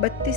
32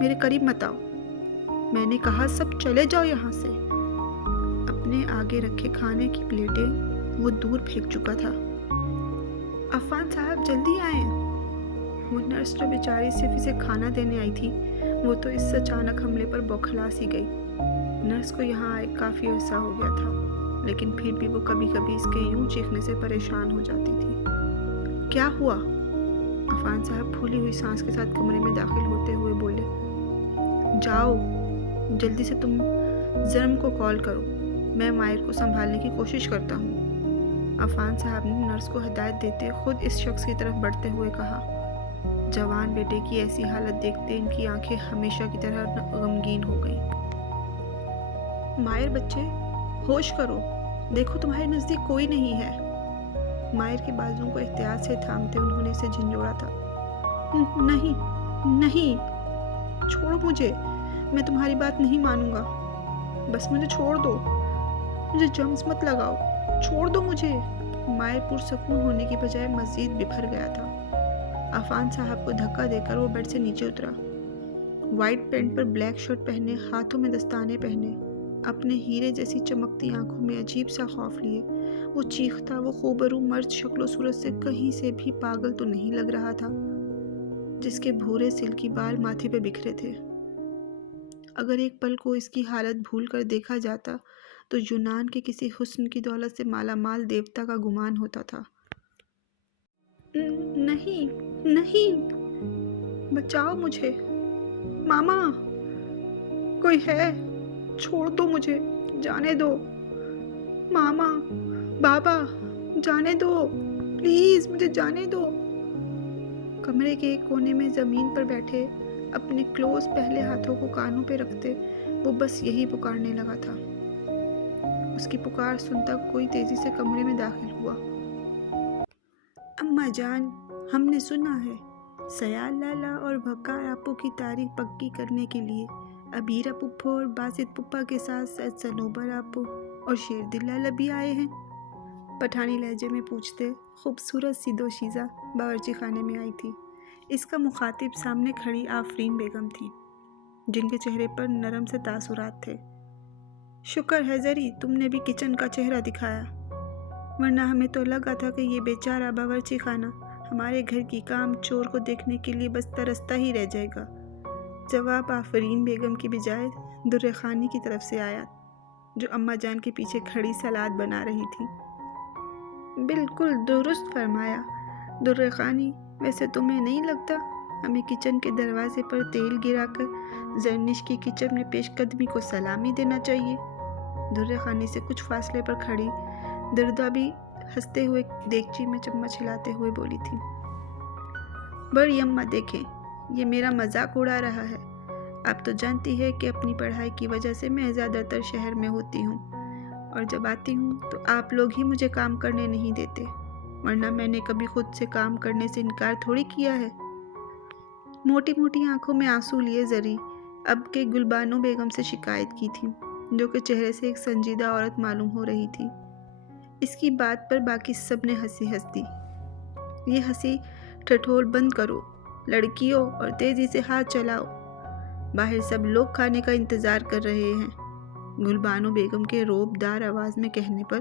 میرے قریب مت آؤ، میں نے کہا سب چلے جاؤ یہاں سے۔ اپنے آگے رکھے کھانے کی پلیٹیں وہ دور پھینک چکا تھا۔ عفان صاحب جلدی آئیں۔ وہ نرس جو بیچاری صرف اسے کھانا دینے آئی تھی، وہ تو اس اچانک حملے پر بوکھلا سی گئی۔ نرس کو یہاں آئے کافی عرصہ ہو گیا تھا، لیکن پھر بھی وہ کبھی کبھی اس کے یوں چیخنے سے پریشان ہو جاتی تھی۔ کیا ہوا؟ عفان صاحب پھولی ہوئی سانس کے ساتھ کمرے میں داخل ہوتے ہوئے بولے، جاؤ جلدی سے، تم زرم کو کال کرو، میں مائر کو سنبھالنے کی کوشش کرتا ہوں۔ عفان صاحب نے نرس کو ہدایت دیتے خود اس شخص کی طرف بڑھتے ہوئے کہا۔ جوان بیٹے کی ایسی حالت دیکھتے ان کی آنکھیں ہمیشہ کی طرح غمگین ہو گئیں۔ مائر بچے، ہوش کرو، دیکھو تمہارے نزدیک کوئی نہیں ہے۔ مائر کے بازوں کو احتیاط سے تھامتے انہوں نے اسے جھنجھوڑا تھا۔ نہیں نہیں، چھوڑو مجھے، میں تمہاری بات نہیں مانوں گا، بس مجھے چھوڑ دو، مجھے جرمز مت لگاؤ، چھوڑ دو مجھے۔ مائر پرسکون ہونے کی بجائے مزید بپھر گیا تھا۔ عفان صاحب کو دھکا دے کر وہ بیڈ سے نیچے اترا۔ وائٹ پینٹ پر بلیک شرٹ پہنے، ہاتھوں میں دستانے پہنے، اپنے ہیرے جیسی چمکتی آنکھوں میں عجیب سا خوف لیے وہ چیختا وہ خوبرو مرد شکل و صورت سے کہیں سے بھی پاگل تو نہیں لگ رہا تھا، جس کے بھورے سلکی بال ماتھے پہ بکھرے تھے۔ اگر ایک پل کو اس کی حالت بھول کر دیکھا جاتا تو یونان کے کسی حسن کی دولت سے مالا مال دیوتا کا گمان ہوتا تھا۔ نہیں نہیں، بچاؤ مجھے، ماما کوئی ہے، چھوڑ دو مجھے، جانے دو، ماما بابا جانے دو، پلیز مجھے جانے دو۔ کمرے کے ایک کونے میں زمین پر بیٹھے اپنے کلوز پہلے ہاتھوں کو کانوں پہ رکھتے وہ بس یہی پکارنے لگا تھا۔ اس کی پکار سنتا کوئی تیزی سے کمرے میں داخل ہوا۔ اماں جان، ہم نے سنا ہے سیال لالا اور بھکار آپو کی تاریخ پکی کرنے کے لیے ابیرا پپھو اور باسط پپا کے ساتھ ساتھ صنوبر آپو اور شیر دل لالا بھی آئے ہیں، پٹھانی لہجے میں پوچھتے خوبصورت سی دوشیزہ باورچی خانے میں آئی تھی۔ اس کا مخاطب سامنے کھڑی آفرین بیگم تھی، جن کے چہرے پر نرم سے تاثرات تھے۔ شکر ہے زری تم نے بھی کچن کا چہرہ دکھایا، ورنہ ہمیں تو لگا تھا کہ یہ بیچارہ باورچی خانہ ہمارے گھر کی کام چور کو دیکھنے کے لیے بس ترستا ہی رہ جائے گا۔ جواب آفرین بیگم کی بجائے در خانی کی طرف سے آیا، جو اماں جان کے پیچھے کھڑی سلاد بنا رہی تھی۔ بالکل درست فرمایا در خانی، ویسے تمہیں نہیں لگتا ہمیں کچن کے دروازے پر تیل گرا کر زرنش کی کچن میں پیش قدمی کو سلامی دینا چاہیے؟ در خانی سے کچھ فاصلے پر کھڑی دردا بھی ہنستے ہوئے دیگچی میں چمچ ہلاتے ہوئے بولی تھی۔ بڑی اماں دیکھیں، یہ میرا مذاق اڑا رہا ہے۔ آپ تو جانتی ہے کہ اپنی پڑھائی کی وجہ سے میں زیادہ تر شہر میں ہوتی ہوں، اور جب آتی ہوں تو آپ لوگ ہی مجھے کام کرنے نہیں دیتے، ورنہ میں نے کبھی خود سے کام کرنے سے انکار تھوڑی کیا ہے۔ موٹی موٹی آنکھوں میں آنسو لیے زری اب کے گلبانو بیگم سے شکایت کی تھی، جو کہ چہرے سے ایک سنجیدہ عورت معلوم ہو رہی تھی۔ اس کی بات پر باقی سب نے ہنسی دی۔ یہ ہنسی ٹھٹھول بند کرو لڑکیوں اور تیزی سے ہاتھ چلاؤ، باہر سب لوگ کھانے کا انتظار کر رہے ہیں۔ گلبانو بیگم کے روب دار آواز میں کہنے پر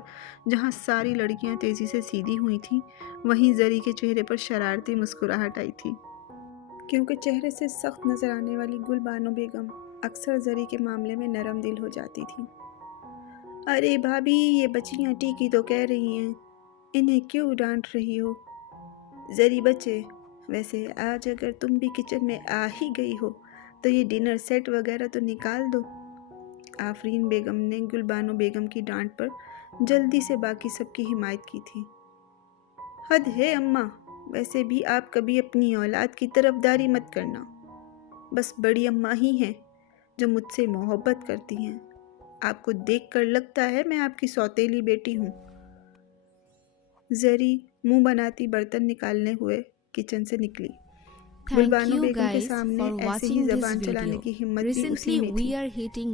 جہاں ساری لڑکیاں تیزی سے سیدھی ہوئی تھیں، وہیں زری کے چہرے پر شرارتی مسکراہٹ آئی تھی، کیونکہ چہرے سے سخت نظر آنے والی گلبانو بیگم اکثر زری کے معاملے میں نرم دل ہو جاتی تھی۔ ارے بھابھی، یہ بچیاں ٹیکی تو کہہ رہی ہیں، انہیں کیوں ڈانٹ رہی ہو؟ زری بچے، ویسے آج اگر تم بھی کچن میں آ ہی گئی ہو تو یہ ڈنر سیٹ وغیرہ تو نکال دو۔ آفرین بیگم نے گلبانو بیگم کی ڈانٹ پر جلدی سے باقی سب کی حمایت کی تھی۔ حد ہے اماں، ویسے بھی آپ کبھی اپنی اولاد کی طرفداری مت کرنا، بس بڑی اماں ہی ہیں جو مجھ سے محبت کرتی ہیں، آپ کو دیکھ کر لگتا ہے میں آپ کی سوتیلی بیٹی ہوں۔ زری منہ بناتی برتن نکالنے ہوئے کچن سے نکلی۔ گلبانو بیگم کے سامنے ایسے ہی زبان چلانے کی ہمت بھی اسی میں تھی۔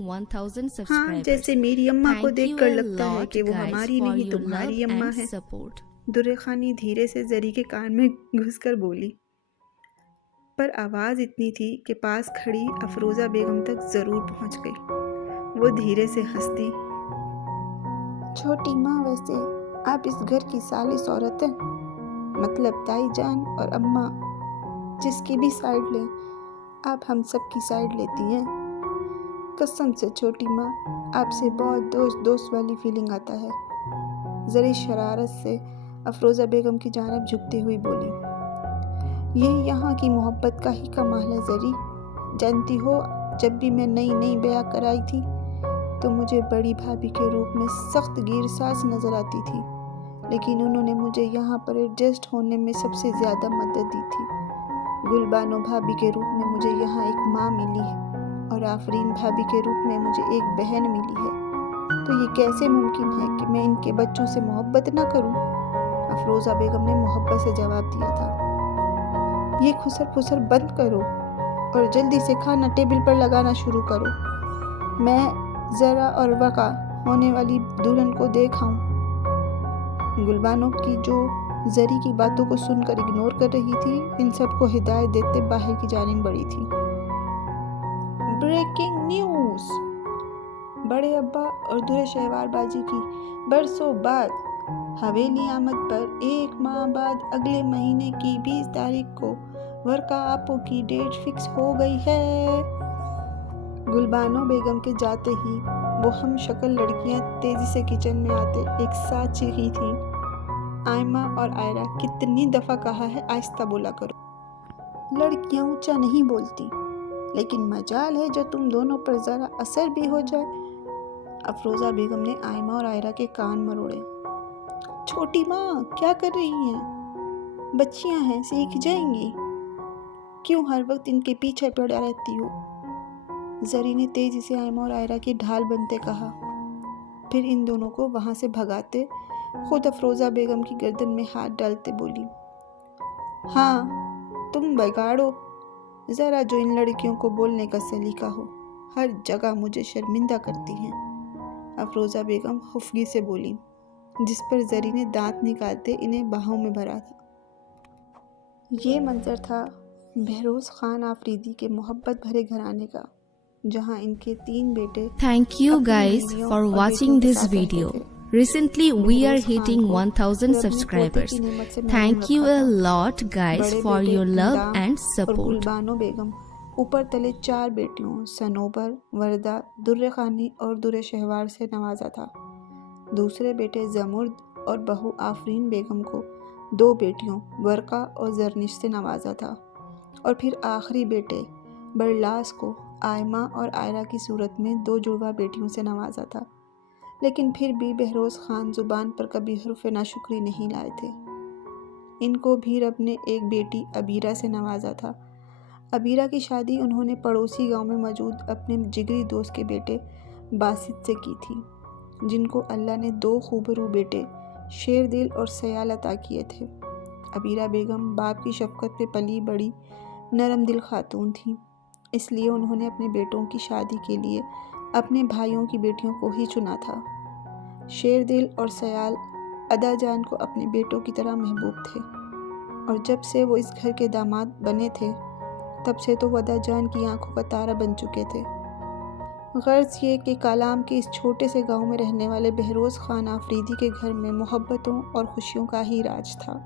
ہاں، جیسے میری اماں کو دیکھ کر لگتا ہے کہ وہ ہماری نہیں تمہاری اماں ہے۔ در خانی دھیرے سے زری کے کان میں گھس کر بولی۔ پر آواز اتنی تھی کہ پاس کھڑی افروزہ بیگم تک ضرور پہنچ گئی۔ وہ دھیرے سے ہنسی۔ چھوٹی ماں، ویسے آپ اس گھر کی ثالث عورت ہیں، مطلب تائی جان اور اماں، جس کی بھی سائیڈ لیں آپ ہم سب کی سائیڈ لیتی ہیں۔ قسم سے چھوٹی ماں، آپ سے بہت دوست والی فیلنگ آتا ہے۔ ذرا شرارت سے افروزہ بیگم کی جانب جھکتے ہوئی بولی۔ یہ یہاں کی محبت کا ہی کمال ہے زری۔ جانتی ہو، جب بھی میں نئی بیاہ کرائی تھی تو مجھے بڑی بھابھی کے روپ میں سخت گیر ساز نظر آتی تھی، لیکن انہوں نے مجھے یہاں پر ایڈجسٹ ہونے میں سب سے زیادہ مدد دی تھی۔ گلبانو بھابھی کے روپ میں مجھے یہاں ایک ماں ملی ہے اور آفرین بھابھی کے روپ میں مجھے ایک بہن ملی ہے، تو یہ کیسے ممکن ہے کہ میں ان کے بچوں سے محبت نہ کروں؟ افروزہ بیگم نے محبت سے جواب دیا تھا۔ یہ خسر پھسر بند کرو اور جلدی سے کھانا ٹیبل پر لگانا شروع کرو، میں ذرا اور وقع ہونے والی دلہن کو دیکھ آؤں۔ گلبانو کی جو زری کی باتوں کو سن کر اگنور کر رہی تھی، ان سب کو ہدایت دیتے باہر کی جانب بڑھی تھی۔ Breaking news! بڑے ابا اور درے شہوار باجی کی برسوں بعد حویلی آمد پر 1 ماہ بعد اگلے مہینے کی 20 تاریخ کو ورقا آپو کی ڈیٹ فکس ہو گئی ہے۔ گلبانو بیگم کے جاتے ہی وہ ہم شکل لڑکیاں تیزی سے کچن میں آتے ایک ساتھ چیخی تھیں، آئمہ اور آئرہ، کتنی دفعہ کہا ہے آہستہ بولا کرو۔ لڑکیاں اونچا نہیں بولتی، لیکن مجال ہے جو تم دونوں پر ذرا اثر بھی ہو جائے۔ افروزہ بیگم نے آئمہ اور آئرہ کے کان مروڑے۔ چھوٹی ماں، کیا کر رہی ہیں؟ بچیاں ہیں، سیکھ جائیں گی، کیوں ہر وقت ان کے پیچھے پڑا رہتی ہو؟ زری نے تیزی سے آئمہ اور آئرہ کی ڈھال بنتے کہا، پھر ان دونوں کو وہاں سے بھگاتے خود افروزہ بیگم کی گردن میں ہاتھ ڈالتے بولی، ہاں تم بگاڑو ذرا جو ان لڑکیوں کو بولنے کا سلیقہ ہو، ہر جگہ مجھے شرمندہ کرتی ہیں۔ افروزہ بیگم خفگی سے بولی، جس پر زری نے دانت نکالتے انہیں باہوں میں بھرا تھا۔ یہ منظر تھا بہروز خان آفریدی کے محبت بھرے گھرانے کا، جہاں ان کے 3 بیٹے Thank you guys for watching this video. Recently we are hitting 1000 subscribers. Thank you a lot guys for your love and support. Gulbano بیگم اوپر تلے 4 بیٹیوں صنوبر، وردہ، درِ خانی اور درِ شہوار سے نوازا تھا۔ دوسرے بیٹے زمرد اور بہو آفرین بیگم کو 2 بیٹیوں ورقا اور زرنش سے نوازا تھا، اور پھر آخری بیٹے برلاس کو آئمہ اور آئرہ کی صورت میں 2 جڑواں بیٹیوں سے نوازا تھا، لیکن پھر بھی بہروز خان زبان پر کبھی حرف ناشکری نہیں لائے تھے۔ ان کو بھی رب نے ایک بیٹی عبیرہ سے نوازا تھا۔ عبیرہ کی شادی انہوں نے پڑوسی گاؤں میں موجود اپنے جگری دوست کے بیٹے باسط سے کی تھی، جن کو اللہ نے 2 خوبرو بیٹے شیردل اور سیال عطا کیے تھے۔ عبیرہ بیگم باپ کی شفقت میں پلی بڑی نرم دل خاتون تھیں، اس لیے انہوں نے اپنے بیٹوں کی شادی کے لیے اپنے بھائیوں کی بیٹیوں کو ہی چنا تھا۔ شیردل اور سیال ادا جان کو اپنے بیٹوں کی طرح محبوب تھے، اور جب سے وہ اس گھر کے داماد بنے تھے تب سے تو ادا جان کی آنکھوں کا تارا بن چکے تھے۔ غرض یہ کہ کالام کے اس چھوٹے سے گاؤں میں رہنے والے بہروز خان آفریدی کے گھر میں محبتوں اور خوشیوں کا ہی راج تھا۔